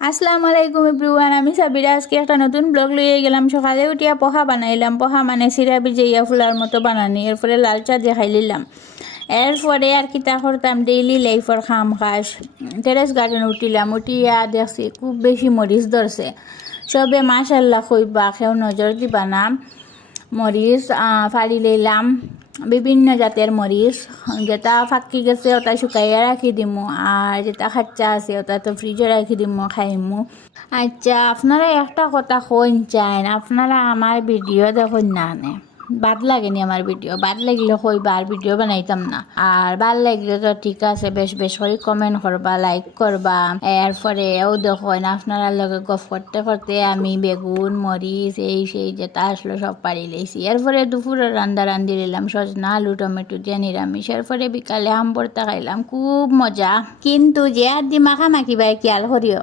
আসসালামু আলাইকুম এভরিওয়ান, আমি সাবিরা। আজকে একটা নতুন ব্লগ লইয়ে গেলাম। সকালে উঠিয়া পোহা বানাইলাম। পোহা মানে সিরা ভিজাইয়া ফুলার মতো বানানি। এরপরে লাল চা দিয়ে খাই লিলাম। এরপরে আর কিতা করতাম, ডেইলি লাইফর খাম খাস। টেরেস গার্ডেন উঠিলাম। উঠিয়া দেখছি খুব বেশি মরিচ ধরছে। সবে মাশাল্লাহ কইবা, কেউ নজর দিবা না। মরিচ ফাড়ি লইলাম, বিভিন্ন জাতের মরিচ। যেটা ফাঁকি গেছে ওটা শুকাইয়া রাখি দিমু, আর যেটা খাচ্চা আছে ওটা তো ফ্রিজে রাখি দিমু, খাইমু। আচ্ছা, আপনারা একটা কথা কইন চাইন, আপনারা আমার ভিডিও দেখুন না নে? বাদ লাগেনি আমার ভিডিও? বাদ লাগলে কইবা, আর ভিডিও বানাইতাম না। আর ভাল লাগলে তো ঠিক আছে, বেশ বেশ করে কমেন্ট করবা, লাইক করবা। এরপরে এও দেখুন, আপনারা লগে গফ করতে করতে আমি বেগুন মরিচ এই সেই যেটা আসলো সব পারি লেছি। এরপরে দুপুরে রান্দা রান্ধি নিলাম, সজনা আলু টমেটো দিয়ে নিরামিষ। এরপরে বিকালে আম ভর্তা খাইলাম, খুব মজা। কিন্তু যে আর দি মাখামাখি বাই খেয়াল করিও।